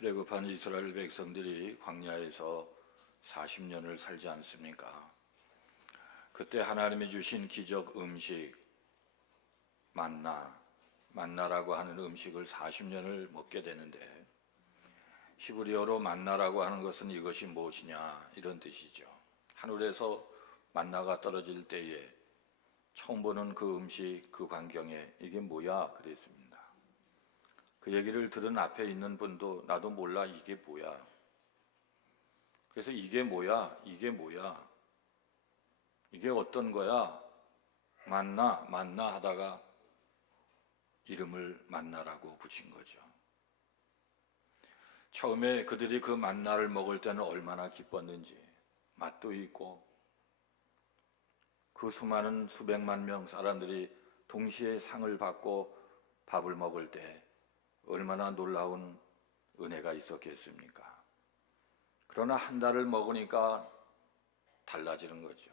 출애굽한 이스라엘 백성들이 광야에서 40년을 살지 않습니까? 그때 하나님이 주신 기적 음식 만나라고 하는 음식을 40년을 먹게 되는데, 히브리어로 만나라고 하는 것은 이것이 무엇이냐 이런 뜻이죠. 하늘에서 만나가 떨어질 때에 처음 보는 그 음식, 그 광경에 이게 뭐야 그랬습니다. 그 얘기를 들은 앞에 있는 분도 나도 몰라 이게 뭐야. 그래서 이게 뭐야, 이게 어떤 거야, 만나 하다가 이름을 만나라고 붙인 거죠. 처음에 그들이 그 만나를 먹을 때는 얼마나 기뻤는지, 맛도 있고 그 수많은 수백만 명 사람들이 동시에 상을 받고 밥을 먹을 때 얼마나 놀라운 은혜가 있었겠습니까? 그러나 한 달을 먹으니까 달라지는 거죠.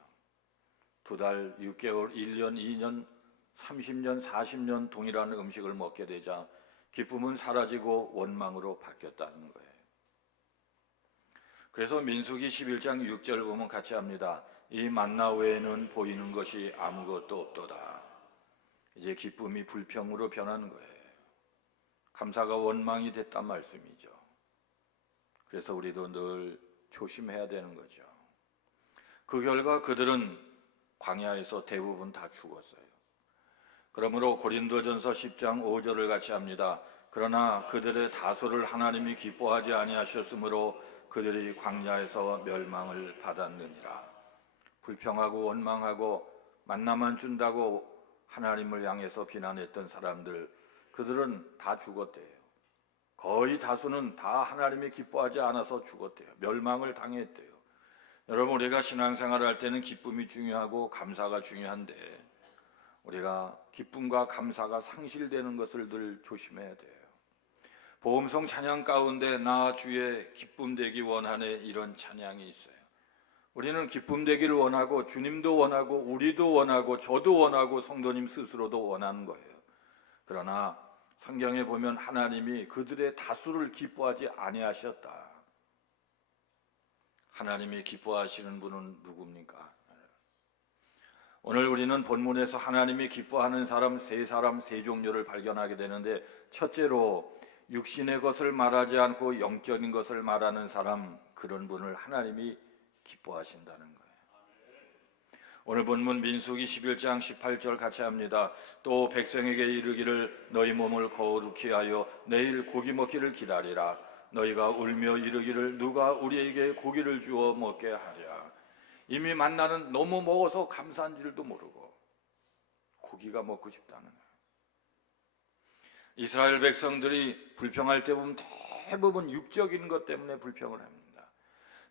2달, 6개월, 1년, 2년, 30년, 40년 동일한 음식을 먹게 되자 기쁨은 사라지고 원망으로 바뀌었다는 거예요. 그래서 민수기 11장 6절 보면 같이 합니다. 이 만나 외에는 보이는 것이 아무것도 없도다. 이제 기쁨이 불평으로 변하는 거예요. 감사가 원망이 됐단 말씀이죠. 그래서 우리도 늘 조심해야 되는 거죠. 그 결과 그들은 광야에서 대부분 다 죽었어요. 그러므로 고린도전서 10장 5절을 같이 합니다. 그러나 그들의 다수를 하나님이 기뻐하지 아니하셨으므로 그들이 광야에서 멸망을 받았느니라. 불평하고 원망하고 만나만 준다고 하나님을 향해서 비난했던 사람들, 그들은 다 죽었대요. 거의 다수는 다 하나님이 기뻐하지 않아서 죽었대요. 멸망을 당했대요. 여러분, 우리가 신앙생활을 할 때는 기쁨이 중요하고 감사가 중요한데 우리가 기쁨과 감사가 상실되는 것을 늘 조심해야 돼요. 보험성 찬양 가운데 나 주의 기쁨 되기 원하네, 이런 찬양이 있어요. 우리는 기쁨 되기를 원하고 주님도 원하고 우리도 원하고 저도 원하고 성도님 스스로도 원하는 거예요. 그러나 성경에 보면 하나님이 그들의 다수를 기뻐하지 아니하셨다. 하나님이 기뻐하시는 분은 누굽니까? 오늘 우리는 본문에서 하나님이 기뻐하는 사람 세 종류를 발견하게 되는데, 첫째로 육신의 것을 말하지 않고 영적인 것을 말하는 사람, 그런 분을 하나님이 기뻐하신다는 거예요. 오늘 본문 민수기 11장 18절 같이 합니다. 또 백성에게 이르기를 너희 몸을 거룩히 하여 내일 고기 먹기를 기다리라. 너희가 울며 이르기를 누가 우리에게 고기를 주어 먹게 하랴. 이미 만나는 너무 먹어서 감사한 줄도 모르고 고기가 먹고 싶다는 거예요. 이스라엘 백성들이 불평할 때 보면 대부분 육적인 것 때문에 불평을 합니다.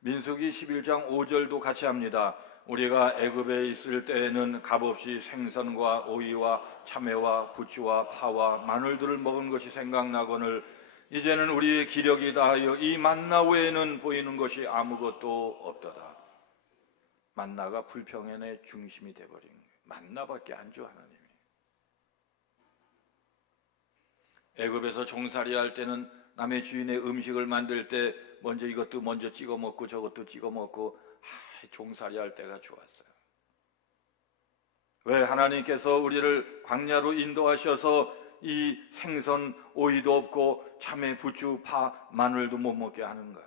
민수기 11장 5절도 같이 합니다. 우리가 애굽에 있을 때에는 값없이 생선과 오이와 참외와 부추와 파와 마늘들을 먹은 것이 생각나거늘 이제는 우리의 기력이 다하여 이 만나 외에는 보이는 것이 아무것도 없도다. 만나가 불평의 중심이 돼버린 거예요. 만나밖에 안 줘 하나님이. 애굽에서 종살이 할 때는 남의 주인의 음식을 만들 때 먼저 이것도 먼저 찍어 먹고 저것도 찍어 먹고 종살이 할 때가 좋았어요. 왜? 하나님께서 우리를 광야로 인도하셔서 이 생선 오이도 없고 참외 부추 파 마늘도 못 먹게 하는 거야.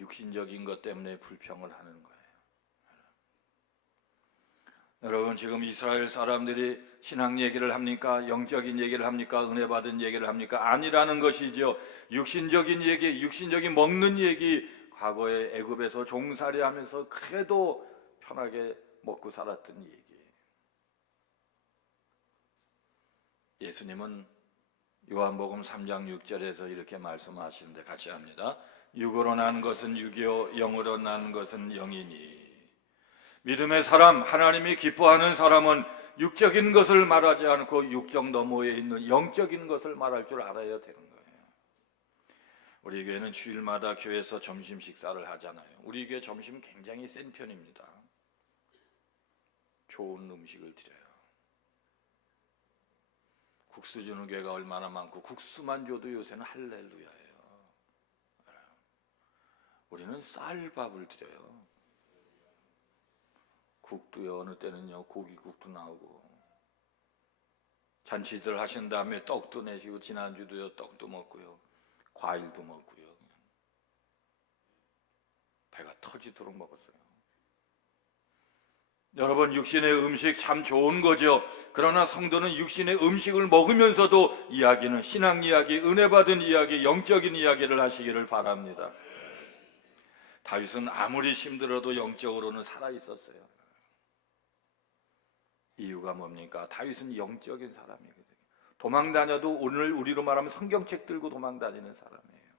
육신적인 것 때문에 불평을 하는 거예요. 여러분, 지금 이스라엘 사람들이 신앙 얘기를 합니까? 영적인 얘기를 합니까? 은혜 받은 얘기를 합니까? 아니라는 것이죠. 육신적인 얘기, 육신적인 먹는 얘기, 과거에 애굽에서 종살이 하면서 그래도 편하게 먹고 살았던 얘기. 예수님은 요한복음 3장 6절에서 이렇게 말씀하시는데 같이 합니다. 육으로 난 것은 육이요 영으로 난 것은 영이니. 믿음의 사람, 하나님이 기뻐하는 사람은 육적인 것을 말하지 않고 육적 너머에 있는 영적인 것을 말할 줄 알아야 되는 거예요. 우리 교회는 주일마다 교회에서 점심 식사를 하잖아요. 우리 교회 점심 굉장히 센 편입니다. 좋은 음식을 드려요. 국수 주는 교회가 얼마나 많고 국수만 줘도 요새는 할렐루야예요. 우리는 쌀밥을 드려요. 국도요, 어느 때는요 고기국도 나오고, 잔치들 하신 다음에 떡도 내시고, 지난주도요 떡도 먹고요, 과일도 먹고요, 배가 터지도록 먹었어요. 여러분, 육신의 음식 참 좋은 거죠. 그러나 성도는 육신의 음식을 먹으면서도 이야기는 신앙 이야기, 은혜 받은 이야기, 영적인 이야기를 하시기를 바랍니다. 다윗은 아무리 힘들어도 영적으로는 살아 있었어요. 이유가 뭡니까? 다윗은 영적인 사람이거든요. 도망 다녀도, 오늘 우리로 말하면 성경책 들고 도망 다니는 사람이에요.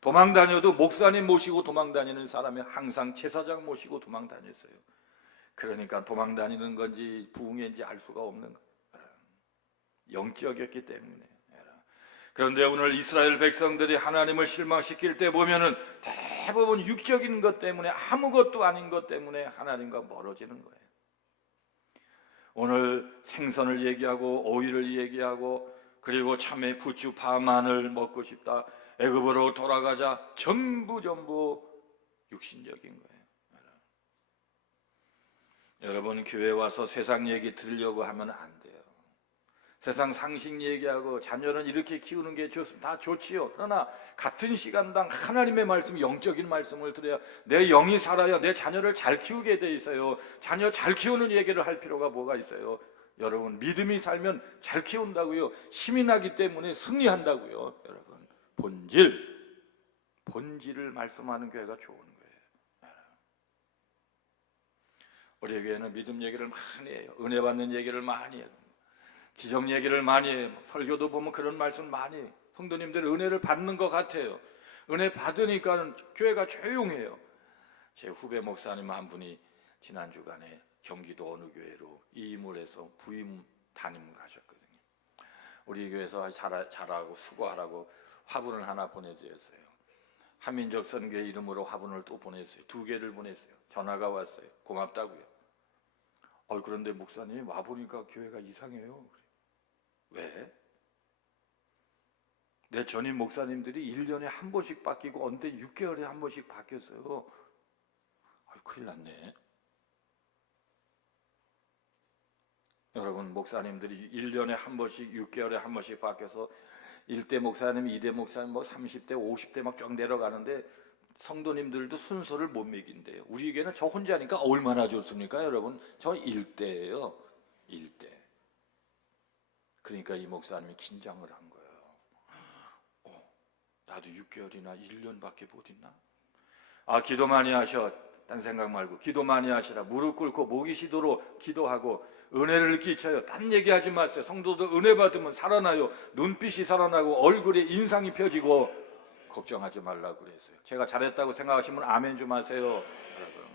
도망 다녀도 목사님 모시고 도망 다니는 사람이, 항상 제사장 모시고 도망 다녔어요. 그러니까 도망 다니는 건지 부흥인지 알 수가 없는 거예요. 영적이었기 때문에. 그런데 오늘 이스라엘 백성들이 하나님을 실망시킬 때 보면은 대부분 육적인 것 때문에, 아무것도 아닌 것 때문에 하나님과 멀어지는 거예요. 오늘 생선을 얘기하고 오이를 얘기하고, 그리고 참외, 부추, 파, 마늘 먹고 싶다, 애굽으로 돌아가자, 전부 육신적인 거예요. 여러분, 교회 와서 세상 얘기 들으려고 하면 안 돼요. 세상 상식 얘기하고 자녀는 이렇게 키우는 게 좋습니다. 다 좋지요. 그러나 같은 시간당 하나님의 말씀, 영적인 말씀을 들어야 내 영이 살아야 내 자녀를 잘 키우게 돼 있어요. 자녀 잘 키우는 얘기를 할 필요가 뭐가 있어요? 여러분, 믿음이 살면 잘 키운다고요. 힘이 나기 때문에 승리한다고요. 여러분, 본질을 말씀하는 교회가 좋은 거예요. 우리 교회는 믿음 얘기를 많이 해요. 은혜 받는 얘기를 많이 해요. 지적 얘기를 많이 해요. 설교도 보면 그런 말씀 많이 해요. 성도님들 은혜를 받는 것 같아요. 은혜 받으니까 교회가 조용해요. 제 후배 목사님 한 분이 지난 주간에 경기도 어느 교회로 이임을 해서 부임 담임 가셨거든요. 우리 교회에서 잘하고 수고하라고 화분을 하나 보내주었어요. 한민족 선교회 이름으로 화분을 또 보냈어요. 2개를 보냈어요. 전화가 왔어요. 고맙다고요. 그런데 목사님, 와보니까 교회가 이상해요. 왜? 내 전임 목사님들이 1년에 한 번씩 바뀌고 언제 6개월에 한 번씩 바뀌었어요. 큰일 났네. 여러분, 목사님들이 1년에 한 번씩, 6개월에 한 번씩 바뀌어서 1대 목사님, 2대 목사님, 30대, 50대 막 쫙 내려가는데 성도님들도 순서를 못 매긴대요. 우리에게는 저 혼자니까 얼마나 좋습니까, 여러분? 저 1대예요. 1대. 그러니까 이 목사님이 긴장을 한 거예요. 나도 6개월이나 1년밖에 못 있나? 기도 많이 하셔. 딴 생각 말고 기도 많이 하시라. 무릎 꿇고 모기 시도로 기도하고 은혜를 끼쳐요. 딴 얘기하지 마세요. 성도들 은혜 받으면 살아나요. 눈빛이 살아나고 얼굴에 인상이 펴지고. 걱정하지 말라고 그랬어요. 제가 잘했다고 생각하시면 아멘 좀 하세요. 여러분,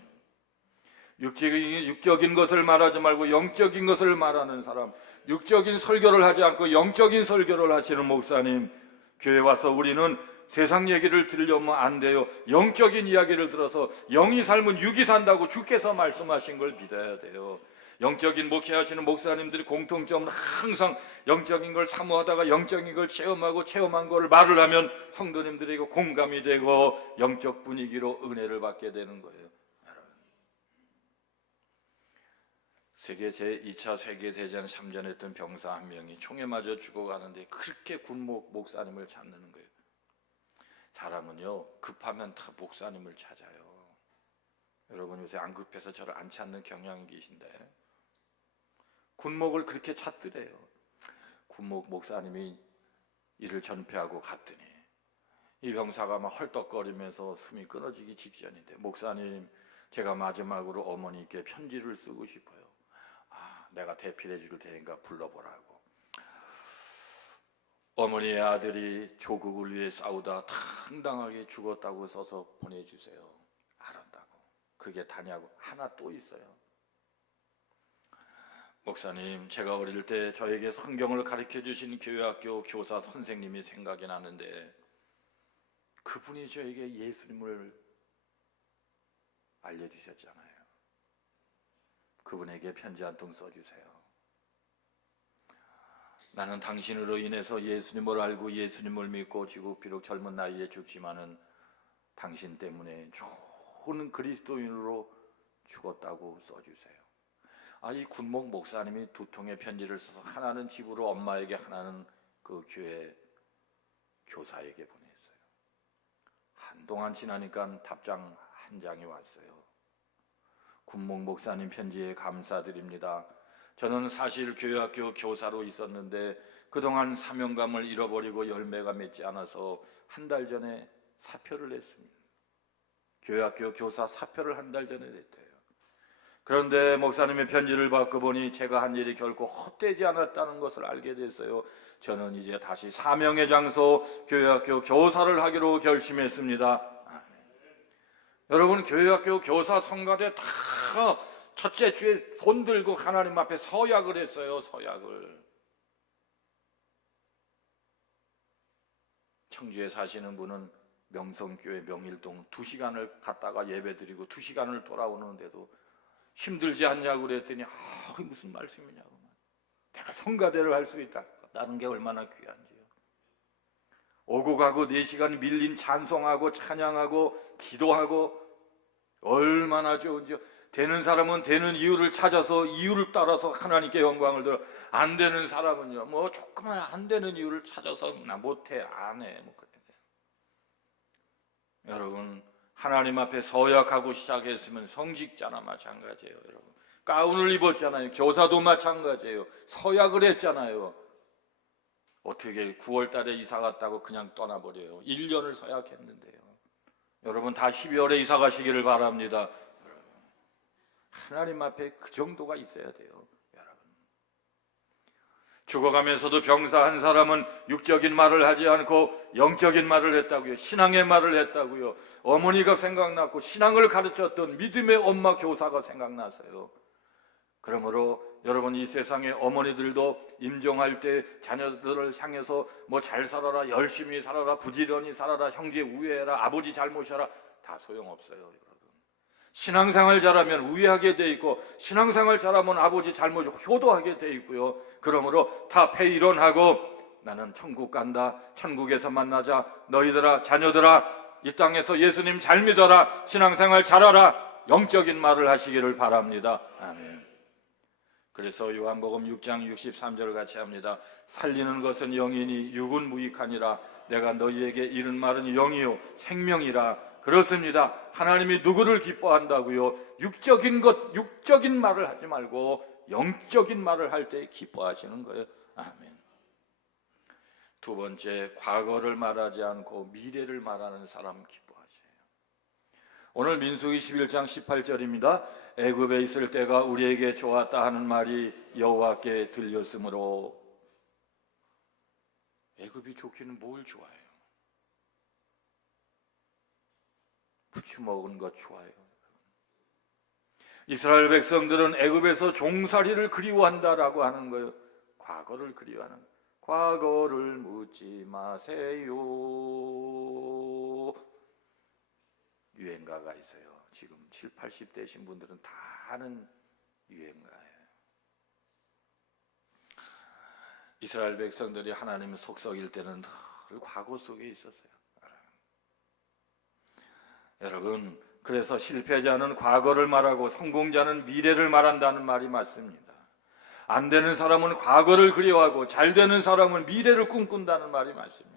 육적인 것을 말하지 말고 영적인 것을 말하는 사람, 육적인 설교를 하지 않고 영적인 설교를 하시는 목사님, 교회 와서 우리는 세상 얘기를 들으려면 안 돼요. 영적인 이야기를 들어서 영이 살면 육이 산다고 주께서 말씀하신 걸 믿어야 돼요. 영적인 목회하시는 목사님들이 공통점은 항상 영적인 걸 사모하다가 영적인 걸 체험하고 체험한 걸 말을 하면 성도님들에게 공감이 되고 영적 분위기로 은혜를 받게 되는 거예요. 세계 제2차 세계대전 참전했던 병사 한 명이 총에 맞아 죽어가는데 그렇게 군목 목사님을 찾는 거예요. 사람은요, 급하면 다 목사님을 찾아요. 여러분, 요새 안 급해서 저를 안 찾는 경향이 계신데 군목을 그렇게 찾더래요. 군목 목사님이 일을 전폐하고 갔더니 이 병사가 막 헐떡거리면서 숨이 끊어지기 직전인데, 목사님, 제가 마지막으로 어머니께 편지를 쓰고 싶어요. 내가 대필해 줄 테니까 불러보라고. 어머니의 아들이 조국을 위해 싸우다 당당하게 죽었다고 써서 보내주세요. 알았다고. 그게 다냐고. 하나 또 있어요. 목사님, 제가 어릴 때 저에게 성경을 가르쳐 주신 교회학교 교사 선생님이 생각이 나는데 그분이 저에게 예수님을 알려주셨잖아요. 그분에게 편지 한 통 써주세요. 나는 당신으로 인해서 예수님을 알고 예수님을 믿고 지금 비록 젊은 나이에 죽지만은 당신 때문에 좋은 그리스도인으로 죽었다고 써주세요. 이 군목 목사님이 두 통의 편지를 써서 하나는 집으로 엄마에게, 하나는 그 교회 교사에게 보냈어요. 한동안 지나니까 답장 한 장이 왔어요. 군목 목사님 편지에 감사드립니다. 저는 사실 교회학교 교사로 있었는데 그동안 사명감을 잃어버리고 열매가 맺지 않아서 한 달 전에 사표를 냈습니다. 교회학교 교사 사표를 한 달 전에 냈대요. 그런데 목사님의 편지를 받고 보니 제가 한 일이 결코 헛되지 않았다는 것을 알게 됐어요. 저는 이제 다시 사명의 장소 교회학교 교사를 하기로 결심했습니다. 아멘. 여러분, 교회학교 교사 성가대 다 첫째 주에 손 들고 하나님 앞에 서약을 했어요. 서약을. 청주에 사시는 분은 명성교회 명일동 2시간을 갔다가 예배드리고 2시간을 돌아오는데도 힘들지 않냐고 그랬더니 무슨 말씀이냐고. 내가 성가대를 할 수 있다는 게 얼마나 귀한지요. 오고 가고 4시간 밀린 찬송하고 찬양하고 기도하고 얼마나 좋은지요. 되는 사람은 되는 이유를 찾아서 이유를 따라서 하나님께 영광을 들어, 안 되는 사람은요 조금만 안 되는 이유를 찾아서 나 못해, 안 해, 그래. 여러분, 하나님 앞에 서약하고 시작했으면 성직자나 마찬가지예요. 여러분, 가운을 입었잖아요. 교사도 마찬가지예요. 서약을 했잖아요. 어떻게 9월 달에 이사 갔다고 그냥 떠나버려요. 1년을 서약했는데요. 여러분, 다 12월에 이사 가시기를 바랍니다. 여러분, 하나님 앞에 그 정도가 있어야 돼요. 여러분, 죽어가면서도 병사 한 사람은 육적인 말을 하지 않고 영적인 말을 했다고요. 신앙의 말을 했다고요. 어머니가 생각났고 신앙을 가르쳤던 믿음의 엄마 교사가 생각나서요. 그러므로 여러분, 이 세상의 어머니들도 임종할 때 자녀들을 향해서 잘 살아라, 열심히 살아라, 부지런히 살아라, 형제 우애해라, 아버지 잘못이라 다 소용없어요. 여러분, 신앙생활 잘하면 우애하게 돼 있고 신앙생활 잘하면 아버지 잘못 효도하게 돼 있고요. 그러므로 다 폐이론하고 나는 천국 간다, 천국에서 만나자, 너희들아 자녀들아 이 땅에서 예수님 잘 믿어라, 신앙생활 잘하라, 영적인 말을 하시기를 바랍니다. 아멘. 그래서 요한복음 6장 63절을 같이 합니다. 살리는 것은 영이니 육은 무익하니라. 내가 너희에게 이른 말은 영이요 생명이라. 그렇습니다. 하나님이 누구를 기뻐한다고요? 육적인 말을 하지 말고 영적인 말을 할 때 기뻐하시는 거예요. 아멘. 두 번째, 과거를 말하지 않고 미래를 말하는 사람 기뻐하세요. 오늘 민수기 11장 18절입니다. 애굽에 있을 때가 우리에게 좋았다 하는 말이 여호와께 들렸으므로. 애굽이 좋기는 뭘 좋아해요? 부추 먹은 것 좋아해요. 이스라엘 백성들은 애굽에서 종살이를 그리워한다라고 하는 거예요. 과거를 그리워하는 거예요. 과거를 묻지 마세요. 유행가가 있어요. 지금 70, 80대신 분들은 다 아는 유행가예요. 이스라엘 백성들이 하나님의 속썩일 때는 늘 과거 속에 있었어요. 여러분, 그래서 실패자는 과거를 말하고 성공자는 미래를 말한다는 말이 맞습니다. 안 되는 사람은 과거를 그리워하고 잘 되는 사람은 미래를 꿈꾼다는 말이 맞습니다.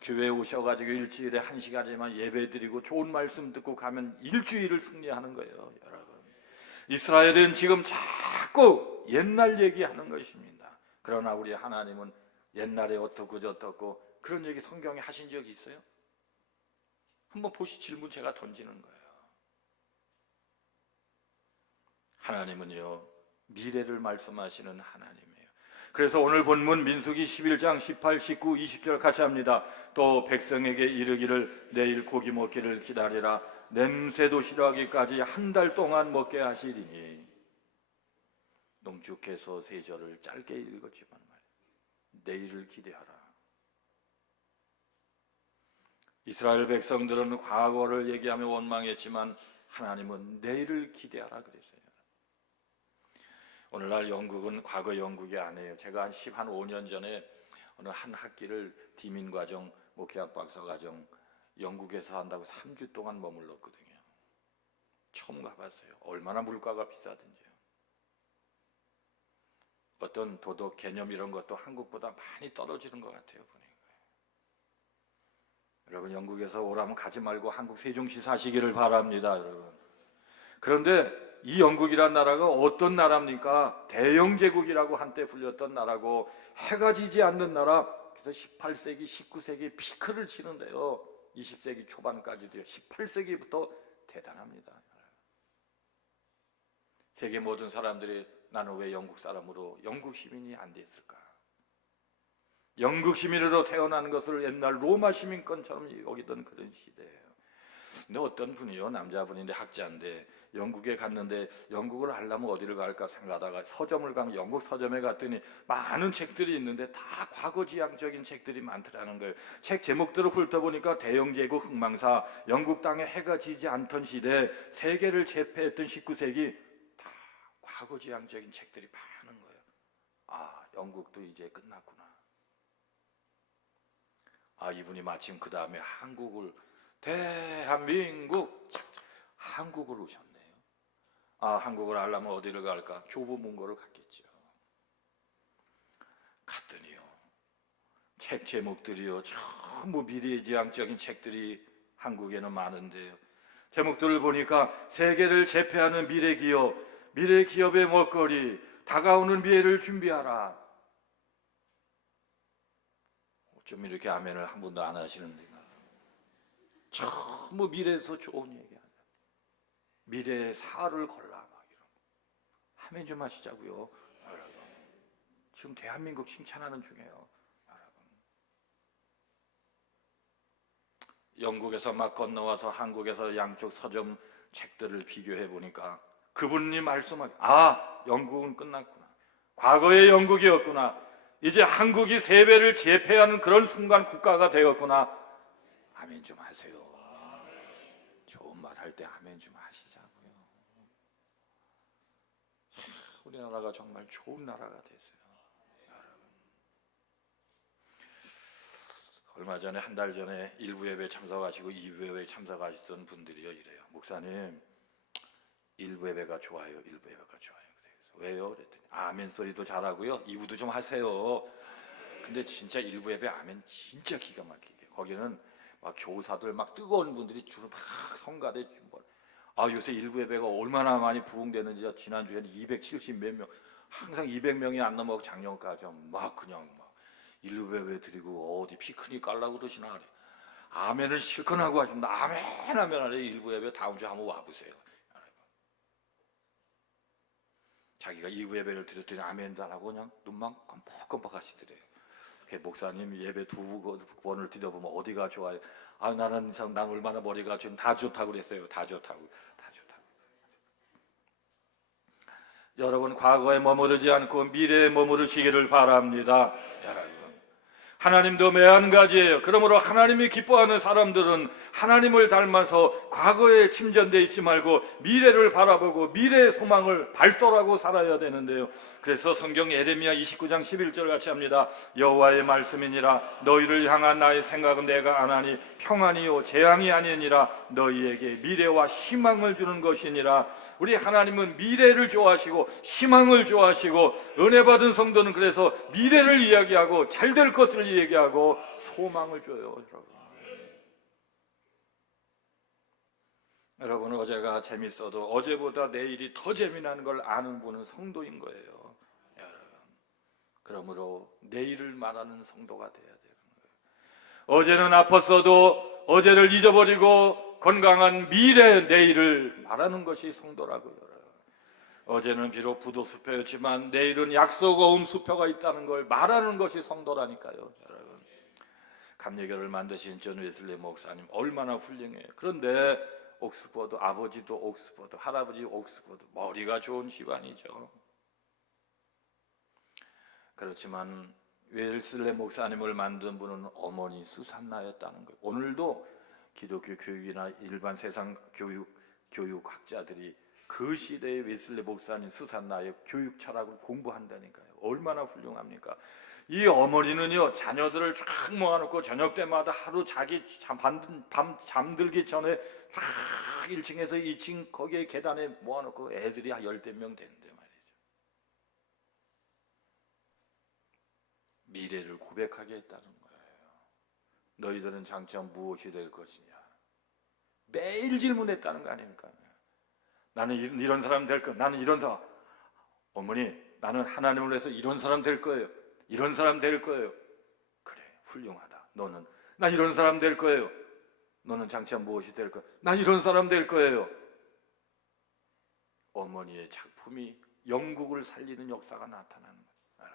교회에 오셔가지고 일주일에 1시간이지만 예배드리고 좋은 말씀 듣고 가면 일주일을 승리하는 거예요. 여러분, 이스라엘은 지금 자꾸 옛날 얘기하는 것입니다. 그러나 우리 하나님은 옛날에 어떻고 저떻고 그런 얘기 성경에 하신 적이 있어요? 한번 질문 제가 던지는 거예요. 하나님은요, 미래를 말씀하시는 하나님이에요. 그래서 오늘 본문 민수기 11장 18, 19, 20절 같이 합니다. 또 백성에게 이르기를 내일 고기 먹기를 기다리라. 냄새도 싫어하기까지 한 달 동안 먹게 하시리니. 농축해서 세 절을 짧게 읽었지만 내일을 기대하라. 이스라엘 백성들은 과거를 얘기하며 원망했지만 하나님은 내일을 기대하라 그랬어요. 오늘날 영국은 과거 영국이 아니에요. 제가 한 5년 전에 어느 한 학기를 디민과정, 목회학 박사과정 영국에서 한다고 3주 동안 머물렀거든요. 처음 가봤어요. 얼마나 물가가 비싸든지요. 어떤 도덕 개념 이런 것도 한국보다 많이 떨어지는 것 같아요. 보니까. 여러분 영국에서 오라면 가지 말고 한국 세종시 사시기를 바랍니다. 여러분. 그런데 이 영국이란 나라가 어떤 나라입니까? 대영제국이라고 한때 불렸던 나라고 해가 지지 않는 나라. 그래서 18세기, 19세기 피크를 치는데요. 20세기 초반까지도요. 18세기부터 대단합니다. 세계 모든 사람들이 나는 왜 영국 사람으로 영국 시민이 안 됐을까? 영국 시민으로 태어난 것을 옛날 로마 시민권처럼 여기던 그런 시대예요. 근데 어떤 분이요, 남자분인데 학자인데 영국에 갔는데 영국을 알려면 어디를 갈까 생각하다가 서점을 가면 영국 서점에 갔더니 많은 책들이 있는데 다 과거지향적인 책들이 많더라는 거예요. 책 제목들을 훑어보니까 대영제국 흥망사, 영국 땅에 해가 지지 않던 시대, 세계를 제패했던 19세기 다 과거지향적인 책들이 많은 거예요. 아, 영국도 이제 끝났구나. 아, 이분이 마침 그 다음에 대한민국 한국을 오셨네요. 아, 한국을 알려면 어디를 갈까? 교보문고를 갔겠죠. 갔더니요, 책 제목들이요 전부 미래지향적인 책들이 한국에는 많은데요, 제목들을 보니까 세계를 제패하는 미래기업, 미래기업의 먹거리, 다가오는 미래를 준비하라. 좀 이렇게 아멘을 한 번도 안 하시는데 전부 미래에서 좋은 얘기하냐. 미래의 사를 골라 막 이런. 아멘 좀 하시자고요, 여러분. 지금 대한민국 칭찬하는 중이에요, 여러분. 영국에서 막 건너와서 한국에서 양쪽 서점 책들을 비교해 보니까 그분이 말씀하기, 아, 영국은 끝났구나. 과거의 영국이었구나. 이제 한국이 세배를 제패하는 그런 순간 국가가 되었구나. 아멘 좀 하세요. 좋은 말 할 때 아멘 좀 하시자고요. 우리나라가 정말 좋은 나라가 됐어요, 여러분. 얼마 전에 한 달 전에 일부 예배 참석하시고 2부 예배 참석하시던 분들이요 이래요. 목사님, 일부 예배가 좋아요. 일부 예배가 좋아요. 그래서 왜요? 그랬더니 아멘 소리도 잘하고요, 2부도 좀 하세요. 근데 진짜 일부 예배 아멘 진짜 기가 막히게. 거기는 막 교사들 막 뜨거운 분들이 주로 막 성가대 뭐. 아, 요새 일부 예배가 얼마나 많이 부흥되는지 지난주에는 270 몇 명, 항상 200명이 안 넘어가고 작년까지 막 그냥 막 일부 예배 드리고 어디 피크닉 가려고 그러시나 그래. 아멘을 실컷 하고 하십니다. 아멘 하면 하래. 일부 예배 다음 주에 한번 와보세요. 자기가 2부 예배를 드렸더니 아멘도 안 하고 그냥 눈만 껌뻑껌뻑 하시더래요. 목사님 예배 2번을 드려보면 어디가 좋아요? 아, 난 얼마나 머리가 좋은, 다 좋다고 그랬어요. 다 좋다고. 여러분, 과거에 머무르지 않고 미래에 머무르시기를 바랍니다. 여러분, 하나님도 매한가지예요. 그러므로 하나님이 기뻐하는 사람들은 하나님을 닮아서 과거에 침전되어 있지 말고 미래를 바라보고 미래의 소망을 발설하고 살아야 되는데요. 그래서 성경 예레미야 29장 11절 같이 합니다. 여호와의 말씀이니라 너희를 향한 나의 생각은 내가 안 하니 평안이요 재앙이 아니니라 너희에게 미래와 희망을 주는 것이니라. 우리 하나님은 미래를 좋아하시고 희망을 좋아하시고, 은혜 받은 성도는 그래서 미래를 이야기하고 잘 될 것을 이야기하고 소망을 줘요. 여러분, 어제가 재밌어도 어제보다 내일이 더 재미나는 걸 아는 분은 성도인 거예요, 여러분. 그러므로 내일을 말하는 성도가 돼야 되는 거예요. 어제는 아팠어도 어제를 잊어버리고 건강한 미래, 내일을 말하는 것이 성도라고요. 어제는 비록 부도수표였지만 내일은 약속 어음 수표가 있다는 걸 말하는 것이 성도라니까요, 여러분. 감리교를 만드신 존 웨슬리 목사님 얼마나 훌륭해요. 그런데 옥스퍼드, 아버지도 옥스퍼드, 할아버지 옥스퍼드, 머리가 좋은 집안이죠. 그렇지만 웨슬리 목사님을 만든 분은 어머니 수산나였다는 거예요. 오늘도 기독교 교육이나 일반 세상 교육학자들이 그 시대의 웨슬리 목사님 수산나의 교육 철학을 공부한다니까요. 얼마나 훌륭합니까? 이 어머니는요, 자녀들을 쫙 모아놓고 저녁 때마다 하루 자기 밤 잠들기 전에 쫙 1층에서 2층 거기에 계단에 모아놓고 애들이 한 10명 되는데 말이죠. 미래를 고백하게 했다는 거예요. 너희들은 장차 무엇이 될 것이냐? 매일 질문했다는 거 아닙니까? 나는 이런 사람 될 거야. 나는 이런 사람. 어머니, 나는 하나님을 위해서 이런 사람 될 거예요. 이런 사람 될 거예요. 그래, 훌륭하다. 너는 나 이런 사람 될 거예요. 너는 장차 무엇이 될 거야? 나 이런 사람 될 거예요. 어머니의 작품이 영국을 살리는 역사가 나타나는 거예요.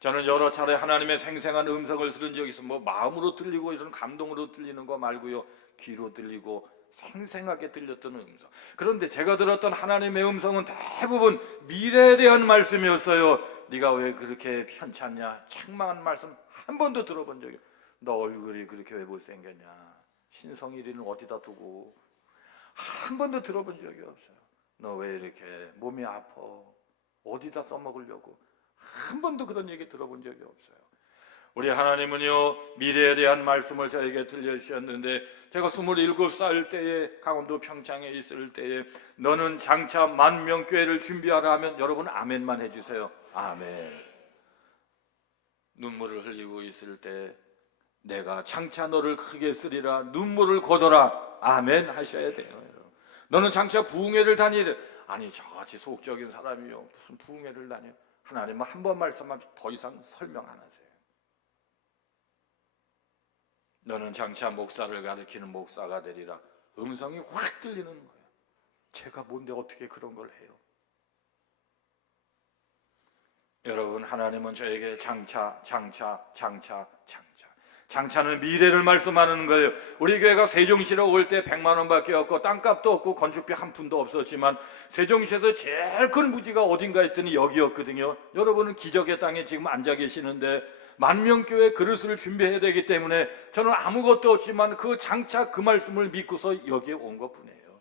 저는 여러 차례 하나님의 생생한 음성을 들은 적이 있어요. 뭐 마음으로 들리고 이런 감동으로 들리는 거 말고요, 귀로 들리고 생생하게 들렸던 음성. 그런데 제가 들었던 하나님의 음성은 대부분 미래에 대한 말씀이었어요. 네가 왜 그렇게 편찮냐? 책망한 말씀 한 번도 들어본 적이 없어요. 너 얼굴이 그렇게 왜 못생겼냐? 신성일이는 어디다 두고? 한 번도 들어본 적이 없어요. 너 왜 이렇게 몸이 아파? 어디다 써먹으려고? 한 번도 그런 얘기 들어본 적이 없어요. 우리 하나님은요, 미래에 대한 말씀을 저에게 들려주셨는데, 제가 27살 때에 강원도 평창에 있을 때에 너는 장차 만명교회를 준비하라 하면 여러분 아멘만 해주세요. 아멘. 눈물을 흘리고 있을 때 내가 장차 너를 크게 쓰리라 눈물을 거둬라. 아멘 하셔야 돼요. 여러분. 너는 장차 부흥회를 다니래. 아니 저같이 속적인 사람이요 무슨 부흥회를 다녀? 하나님은 한 번 말씀하면 더 이상 설명 안 하세요. 너는 장차 목사를 가리키는 목사가 되리라. 음성이 확 들리는 거예요. 제가 뭔데 어떻게 그런 걸 해요? 여러분, 하나님은 저에게 장차는 미래를 말씀하는 거예요. 우리 교회가 세종시로 올 때 100만 원밖에 없고 땅값도 없고 건축비 한 푼도 없었지만 세종시에서 제일 큰 부지가 어딘가 했더니 여기였거든요. 여러분은 기적의 땅에 지금 앉아 계시는데 만명교회 그릇을 준비해야 되기 때문에 저는 아무것도 없지만 그 장차 그 말씀을 믿고서 여기에 온 것뿐이에요.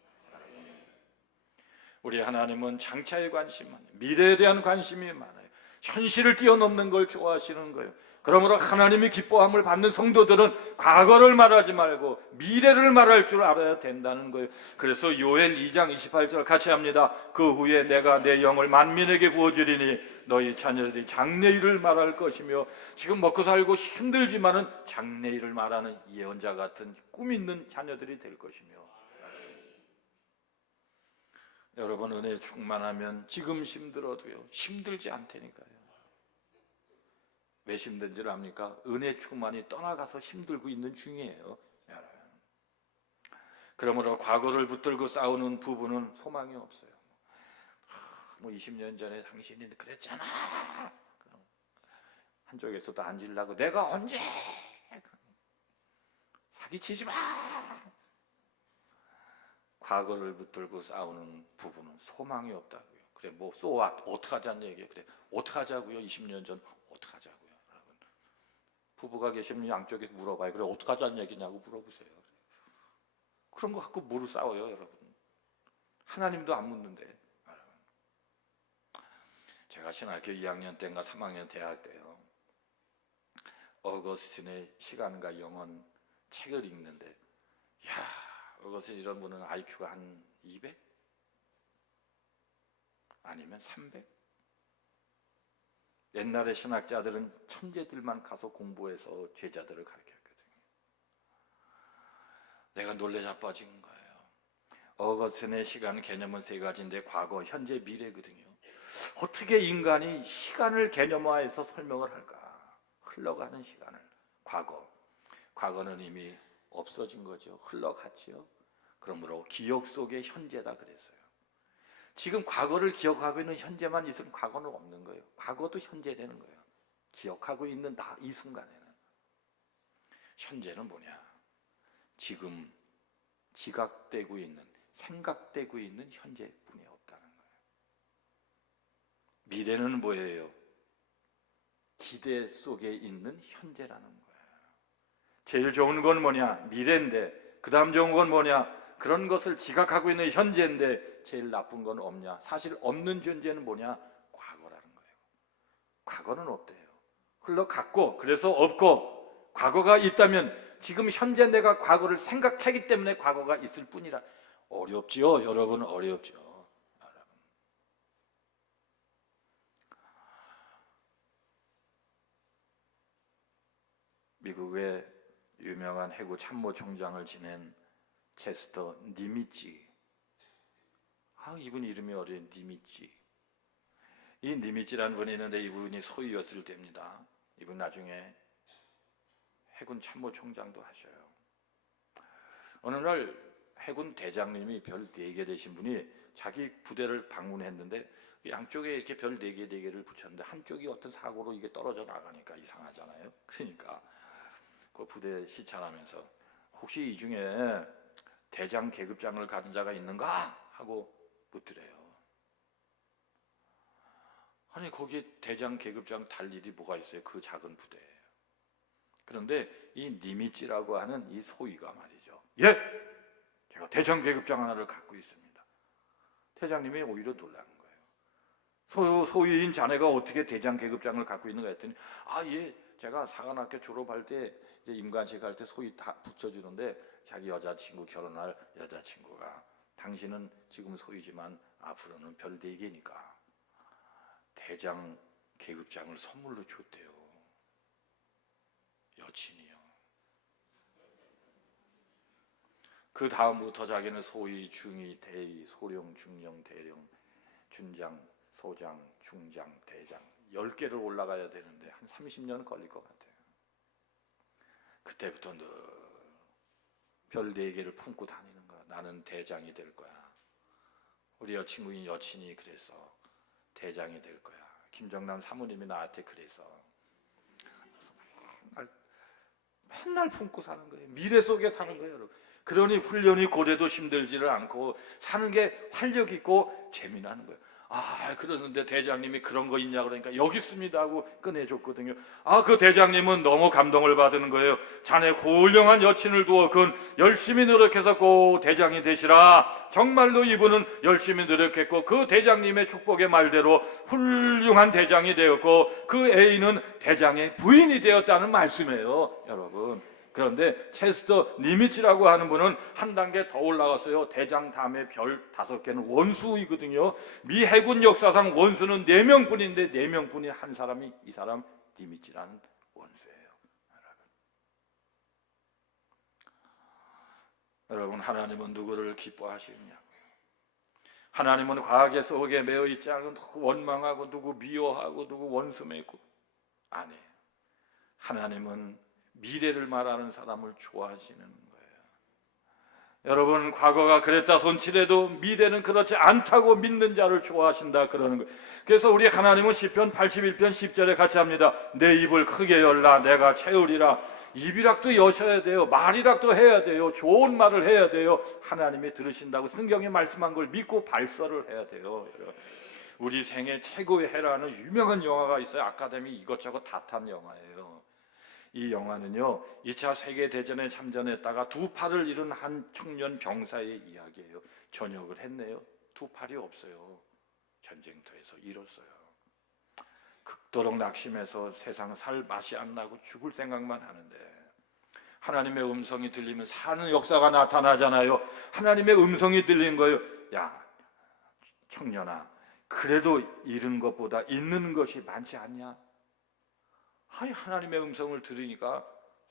우리 하나님은 장차에 관심 많아요. 미래에 대한 관심이 많아요. 현실을 뛰어넘는 걸 좋아하시는 거예요. 그러므로 하나님이 기뻐함을 받는 성도들은 과거를 말하지 말고 미래를 말할 줄 알아야 된다는 거예요. 그래서 요엘 2장 28절 같이 합니다. 그 후에 내가 내 영을 만민에게 부어주리니 너희 자녀들이 장래일을 말할 것이며, 지금 먹고 살고 힘들지만은 장래일을 말하는 예언자 같은 꿈 있는 자녀들이 될 것이며, 여러분 은혜 충만하면 지금 힘들어도요 힘들지 않다니까요. 왜 힘든 줄 압니까? 은혜 충만이 떠나가서 힘들고 있는 중이에요. 그러므로 과거를 붙들고 싸우는 부부는 소망이 없어요. 뭐 20년 전에 당신이 그랬잖아. 한쪽에서도 앉으려고 내가 언제 사기치지 마. 과거를 붙들고 싸우는 부부는 소망이 없다고요. 그래 뭐 어떡하자는 얘기예요. 그래 어떡하자고요. 20년 전 어떡하자고요. 여러분 부부가 계시면 양쪽에서 물어봐요. 그래 어떡하자는 얘기냐고 물어보세요. 그런 거 갖고 뭐로 싸워요, 여러분? 하나님도 안 묻는데. 여러분. 제가 신학교 2학년 때인가 3학년 대학 때요, 어거스틴의 시간과 영혼 책을 읽는데, 야, 어거스틴 이런 분은 IQ가 한 200? 아니면 300? 옛날에 신학자들은 천재들만 가서 공부해서 제자들을 가르쳤거든요. 내가 놀래 자빠진 거예요. 어거스틴의 시간 개념은 세 가지인데 과거, 현재, 미래거든요. 어떻게 인간이 시간을 개념화해서 설명을 할까? 흘러가는 시간을. 과거는 이미 없어진 거죠. 흘러갔지요. 그러므로 기억 속의 현재다 그랬어요. 지금 과거를 기억하고 있는 현재만 있으면 과거는 없는 거예요. 과거도 현재 되는 거예요. 기억하고 있는 이 순간에는. 현재는 뭐냐? 지금 지각되고 있는, 생각되고 있는 현재뿐이 없다는 거예요. 미래는 뭐예요? 기대 속에 있는 현재라는 거예요. 제일 좋은 건 뭐냐? 미래인데 그 다음 좋은 건 뭐냐? 그런 것을 지각하고 있는 현재인데 제일 나쁜 건 없냐? 사실 없는 존재는 뭐냐? 과거라는 거예요. 과거는 없대요. 흘러갔고 그래서 없고, 과거가 있다면 지금 현재 내가 과거를 생각하기 때문에 과거가 있을 뿐이라. 어렵지요, 여러분. 어렵죠. 미국의 유명한 해군 참모총장을 지낸 체스터 니미츠. 이분 이름이 어려워. 니미츠. 이 니미츠라는 분이 있는데 이분이 소위였을 때입니다. 이분 나중에 해군 참모총장도 하셔요. 어느 날 해군 대장님이 별 4개 되신 분이 자기 부대를 방문했는데 양쪽에 이렇게 별 4개를 붙였는데 한쪽이 어떤 사고로 이게 떨어져 나가니까 이상하잖아요. 그러니까 그 부대 시찰하면서 혹시 이 중에 대장 계급장을 가진 자가 있는가 하고 묻더래요. 아니 거기 대장 계급장 달 일이 뭐가 있어요? 그 작은 부대에. 그런데 이 니미츠라고 하는 이 소위가 말이죠. 예! 제가 대장 계급장 하나를 갖고 있습니다. 대장님이 오히려 놀란 거예요. 소위인 자네가 어떻게 대장 계급장을 갖고 있는가 했더니 예, 제가 사관학교 졸업할 때 이제 임관식 할 때 소위 다 붙여주는데 자기 여자친구 결혼할 여자친구가 당신은 지금 소위지만 앞으로는 별 4개니까 대장 계급장을 선물로 줬대요. 여친이요. 그 다음부터 자기는 소위, 중위, 대위, 소령, 중령, 대령, 준장, 소장, 중장, 대장 10개를 올라가야 되는데 한 30년 걸릴 것 같아요. 그때부터 늘 별 4개를 품고 다니는 거야. 나는 대장이 될 거야. 우리 여친구인 여친이 그래서 대장이 될 거야. 김정남 사모님이 나한테 그래서 맨날 품고 사는 거예요. 미래 속에 사는 거예요, 여러분. 그러니 훈련이 고래도 힘들지를 않고 사는 게 활력 있고 재미나는 거예요. 그러는데 대장님이 그런 거 있냐 그러니까 여기 있습니다 하고 꺼내줬거든요. 그 대장님은 너무 감동을 받는 거예요. 자네 훌륭한 여친을 두어 그건 열심히 노력해서 꼭 대장이 되시라. 정말로 이분은 열심히 노력했고 그 대장님의 축복의 말대로 훌륭한 대장이 되었고 그 애인은 대장의 부인이 되었다는 말씀이에요, 여러분. 그런데 체스터 니미츠라고 하는 분은 한 단계 더 올라갔어요. 대장 다음에 별 5개는 원수이거든요. 미 해군 역사상 원수는 4명뿐인데 4명뿐인 한 사람이 이 사람 니미츠라는 원수예요. 여러분, 하나님은 누구를 기뻐하시느냐고요? 하나님은 과거 속에 매여 있지 않은 원망하고 누구 미워하고 누구 원수 맺고 아니에요. 하나님은 미래를 말하는 사람을 좋아하시는 거예요. 여러분, 과거가 그랬다 손치래도 미래는 그렇지 않다고 믿는 자를 좋아하신다 그러는 거예요. 그래서 우리 하나님은 시편 81편 10절에 같이 합니다. 내 입을 크게 열라 내가 채우리라. 입이락도 여셔야 돼요. 말이락도 해야 돼요. 좋은 말을 해야 돼요. 하나님이 들으신다고 성경에 말씀한 걸 믿고 발설을 해야 돼요. 여러분, 우리 생애 최고의 해라는 유명한 영화가 있어요. 아카데미 이것저것 다 탄 영화예요. 이 영화는요 2차 세계대전에 참전했다가 2팔을 잃은 한 청년 병사의 이야기예요. 전역을 했네요. 2팔이 없어요. 전쟁터에서 잃었어요. 극도로 낙심해서 세상 살 맛이 안 나고 죽을 생각만 하는데 하나님의 음성이 들리면 사는 역사가 나타나잖아요. 하나님의 음성이 들리는 거예요. 야 청년아, 그래도 잃은 것보다 있는 것이 많지 않냐? 하나님의 음성을 들으니까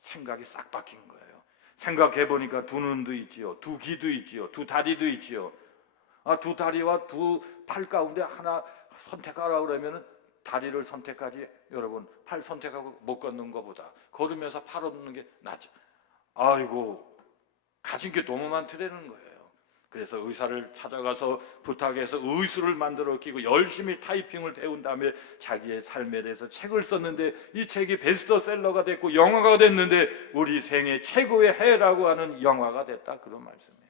생각이 싹 바뀐 거예요. 생각해보니까 2눈도 있지요, 2귀도 있지요, 2다리도 있지요. 2다리와 2팔 가운데 하나 선택하라고 그러면 다리를 선택하지, 여러분, 팔 선택하고 못 걷는 것보다 걸으면서 팔 없는 게 낫죠. 아이고, 가진 게 너무 많더라는 거예요. 그래서 의사를 찾아가서 부탁해서 의수를 만들어 끼고 열심히 타이핑을 배운 다음에 자기의 삶에 대해서 책을 썼는데 이 책이 베스트셀러가 됐고 영화가 됐는데 우리 생애 최고의 해라고 하는 영화가 됐다, 그런 말씀이에요.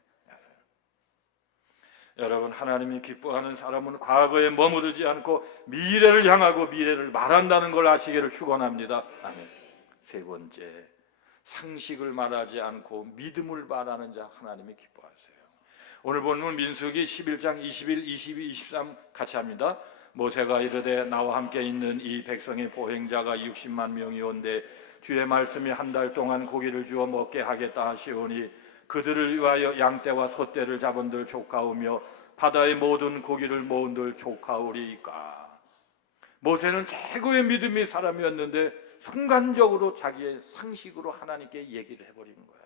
여러분, 하나님이 기뻐하는 사람은 과거에 머무르지 않고 미래를 향하고 미래를 말한다는 걸 아시기를 축원합니다. 아멘. 3번째, 상식을 말하지 않고 믿음을 말하는 자 하나님이 기뻐하세요. 오늘 본문 민수기 11장 21, 22, 23 같이 합니다. 모세가 이르되 나와 함께 있는 이 백성의 보행자가 60만 명이 온데 주의 말씀이 한 달 동안 고기를 주어 먹게 하겠다 하시오니 그들을 위하여 양떼와 소떼를 잡은들 족하오며 바다의 모든 고기를 모은들 족하오리이까. 모세는 최고의 믿음의 사람이었는데 순간적으로 자기의 상식으로 하나님께 얘기를 해버린 거예요.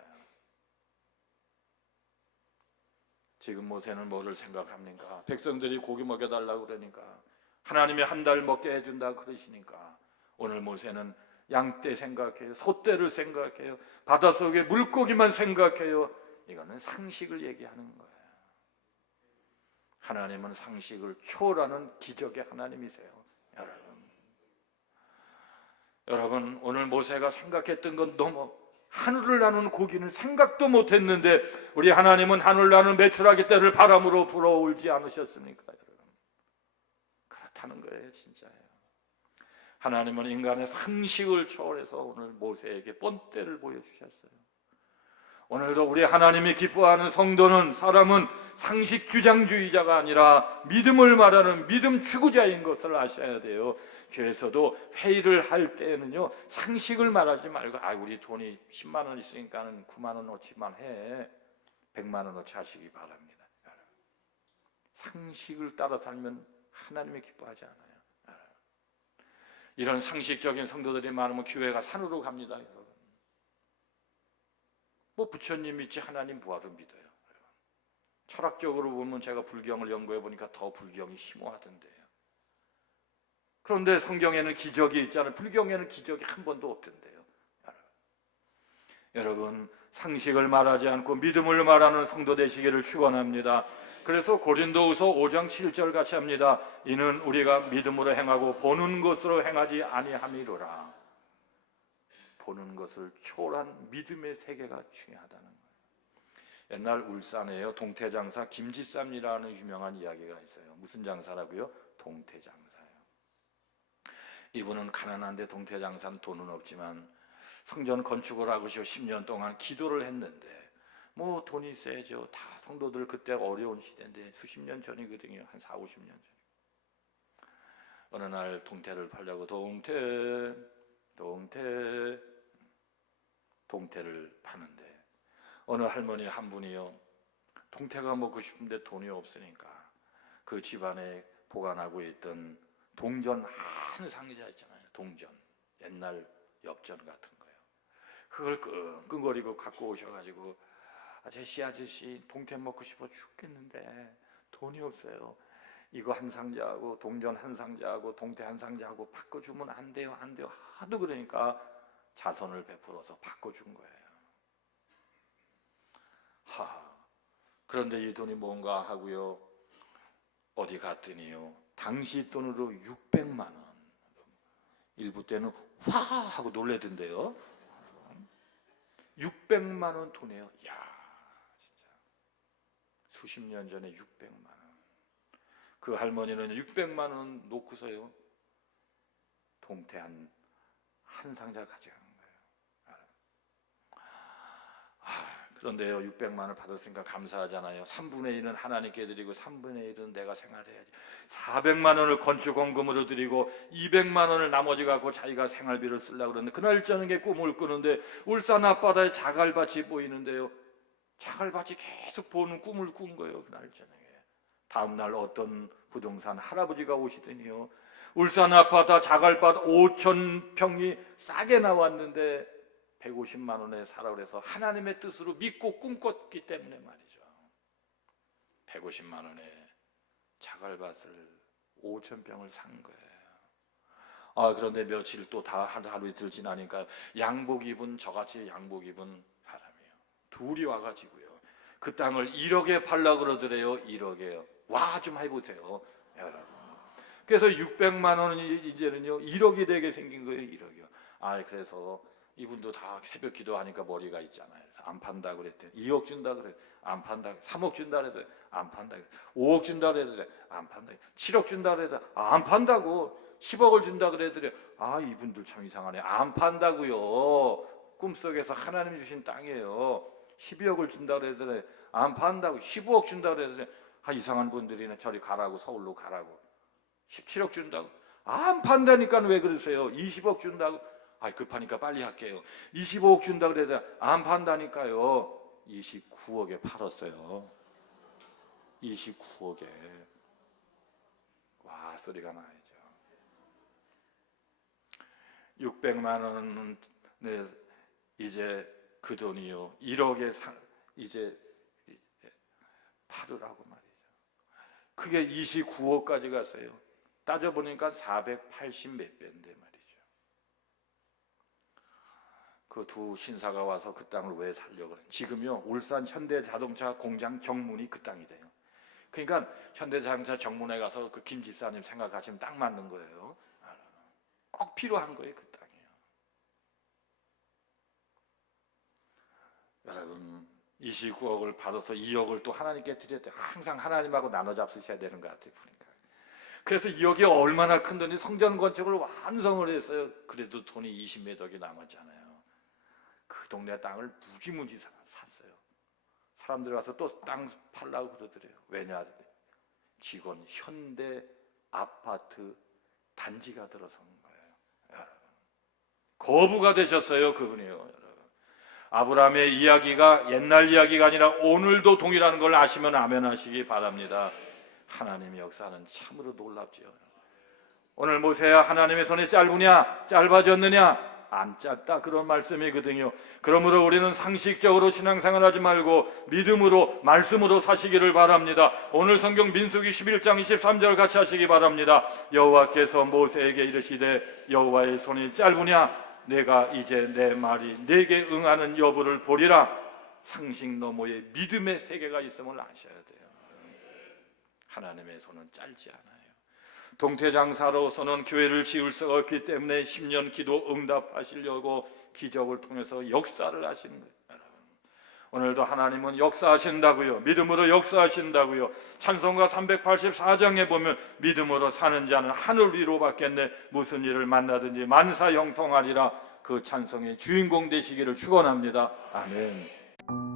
지금 모세는 뭐를 생각합니까? 백성들이 고기 먹여달라고 그러니까, 하나님이 한 달 먹게 해준다 그러시니까 오늘 모세는 양떼 생각해요, 소떼를 생각해요, 바닷속의 물고기만 생각해요. 이거는 상식을 얘기하는 거예요. 하나님은 상식을 초월하는 기적의 하나님이세요. 여러분, 오늘 모세가 생각했던 건 너무, 하늘을 나는 고기는 생각도 못했는데 우리 하나님은 하늘 나는 메추라기 떼를 바람으로 불어올지 않으셨습니까? 여러분, 그렇다는 거예요. 진짜예요. 하나님은 인간의 상식을 초월해서 오늘 모세에게 본때를 보여주셨어요. 오늘도 우리 하나님이 기뻐하는 성도는, 사람은 상식 주장주의자가 아니라 믿음을 말하는 믿음 추구자인 것을 아셔야 돼요. 교회에서도 회의를 할 때는요, 상식을 말하지 말고 우리 돈이 10만 원 있으니까는 9만 원어치만 해, 100만 원어치 하시기 바랍니다. 상식을 따라 살면 하나님이 기뻐하지 않아요. 이런 상식적인 성도들이 많으면 교회가 산으로 갑니다. 여러분, 뭐 부처님 믿지 하나님 뭐하러 믿어요? 철학적으로 보면 제가 불경을 연구해 보니까 더 불경이 심오하던데요. 그런데 성경에는 기적이 있잖아요. 불경에는 기적이 한 번도 없던데요. 여러분, 상식을 말하지 않고 믿음을 말하는 성도 되시기를 축원합니다. 그래서 고린도후서 5장 7절 같이 합니다. 이는 우리가 믿음으로 행하고 보는 것으로 행하지 아니함이로라. 보는 것을 초월한 믿음의 세계가 중요하다는 거예요. 옛날 울산에요, 동태장사 김집삼이라는 유명한 이야기가 있어요. 무슨 장사라고요? 동태장사예요. 이분은 가난한데 동태장사는 돈은 없지만 성전 건축을 하고서 10년 동안 기도를 했는데 뭐 돈이 있어야죠. 다 성도들 그때 어려운 시대인데 수십 년 전이거든요. 한 4, 50년 전. 어느 날 동태를 팔려고 동태를 파는데 어느 할머니 한 분이요, 동태가 먹고 싶은데 돈이 없으니까 그 집안에 보관하고 있던 동전 한 상자 있잖아요. 동전, 옛날 엽전 같은 거요. 그걸 끙끙거리고 갖고 오셔가지고 아저씨 동태 먹고 싶어 죽겠는데 돈이 없어요. 이거 한 상자하고 동전 한 상자하고 동태 한 상자하고 바꿔주면 안 돼요. 하도 그러니까 자선을 베풀어서 바꿔준 거예요. 그런데 이 돈이 뭔가 하고요, 어디 갔더니요, 당시 돈으로 600만 원. 일부 때는 와 하고 놀래던데요. 600만 원 돈이에요. 야, 진짜 수십 년 전에 600만 원. 그 할머니는 600만 원 놓고서요, 동태 한 상자 가져가는 거예요. 그런데요, 600만 원을 받았으니까 감사하잖아요. 3분의 1은 하나님께 드리고 3분의 1은 내가 생활해야지. 400만 원을 건축원금으로 드리고 200만 원을 나머지 갖고 자기가 생활비를 쓰려고 그러는데, 그날 저녁에 꿈을 꾸는데 울산 앞바다에 자갈밭이 보이는데요, 자갈밭이 계속 보는 꿈을 꾼 거예요. 그날 저녁에. 다음날 어떤 부동산 할아버지가 오시더니요, 울산 앞바다 자갈밭 5,000평이 싸게 나왔는데 150만 원에 사라 그래서 하나님의 뜻으로 믿고 꿈꿨기 때문에 말이죠. 150만 원에 자갈밭을 5,000평을 산 거예요. 그런데 며칠 또 다 하루 이틀 지나니까 양복 입은, 저같이 양복 입은 사람이에요. 둘이 와가지고요, 그 땅을 1억에 팔라 그러더래요. 1억에요. 와 좀 해보세요, 여러분. 그래서 600만 원이 이제는요 1억이 되게 생긴 거예요. 1억이요. 그래서 이분도 다 새벽 기도하니까 머리가 있잖아요. 안 판다고 그랬더니 2억 준다 그래. 안 판다. 3억 준다 그래도 안 판다. 5억 준다 그래도 안 판다. 7억 준다 그래도 안 판다고. 10억을 준다 그래도 이분들 참 이상하네. 안 판다고요. 꿈속에서 하나님이 주신 땅이에요. 12억을 준다 그러더니 안 판다고 15억 준다 그러더니 이상한 분들이네. 저리 가라고, 서울로 가라고. 17억 준다고 안 판다니까. 왜 그러세요? 20억 준다고 급하니까 빨리 할게요. 25억 준다 그러더니 안 판다니까요. 29억에 팔았어요. 29억에. 와, 소리가 나야죠. 600만 원은 이제 그 돈이요 1억에 이제 팔으라고 말이죠. 그게 29억까지 갔어요. 따져보니까 480 몇 배인데 말이죠. 그 두 신사가 와서 그 땅을 왜 살려고 그래? 지금요 울산 현대자동차 공장 정문이 그 땅이 돼요. 그러니까 현대자동차 정문에 가서 그 김 지사님 생각하시면 딱 맞는 거예요. 꼭 필요한 거예요. 그 땅이요. 여러분 29억을 받아서 2억을 또 하나님께 드렸대. 항상 하나님하고 나눠 잡수셔야 되는 것 같아요. 보니까. 그래서 2억이 얼마나 큰 돈이 성전 건축을 완성을 했어요. 그래도 돈이 20몇 억이 남았잖아요. 그 동네 땅을 무지무지 샀어요. 사람들이 와서 또 땅 팔라고 그러더래요. 왜냐? 직원 현대 아파트 단지가 들어선 거예요. 여러분. 거부가 되셨어요. 그분이요. 여러분. 아브라함의 이야기가 옛날 이야기가 아니라 오늘도 동일한 걸 아시면 아멘하시기 바랍니다. 하나님의 역사는 참으로 놀랍지요. 오늘 모세야 하나님의 손이 짧으냐 짧아졌느냐? 안 짧다, 그런 말씀이거든요. 그러므로 우리는 상식적으로 신앙생활하지 말고 믿음으로 말씀으로 사시기를 바랍니다. 오늘 성경 민수기 11장 23절 같이 하시기 바랍니다. 여호와께서 모세에게 이르시되 여호와의 손이 짧으냐? 내가 이제 내 말이 내게 응하는 여부를 보리라. 상식 너머에 믿음의 세계가 있음을 아셔야 돼요. 하나님의 손은 짧지 않아요. 동태장사로서는 교회를 지을 수가 없기 때문에 10년 기도 응답하시려고 기적을 통해서 역사를 하시는 거예요. 여러분. 오늘도 하나님은 역사하신다고요. 믿음으로 역사하신다고요. 찬송가 384장에 보면 믿음으로 사는 자는 하늘 위로받겠네. 무슨 일을 만나든지 만사 형통하리라. 그 찬송의 주인공 되시기를 축원합니다. 아멘.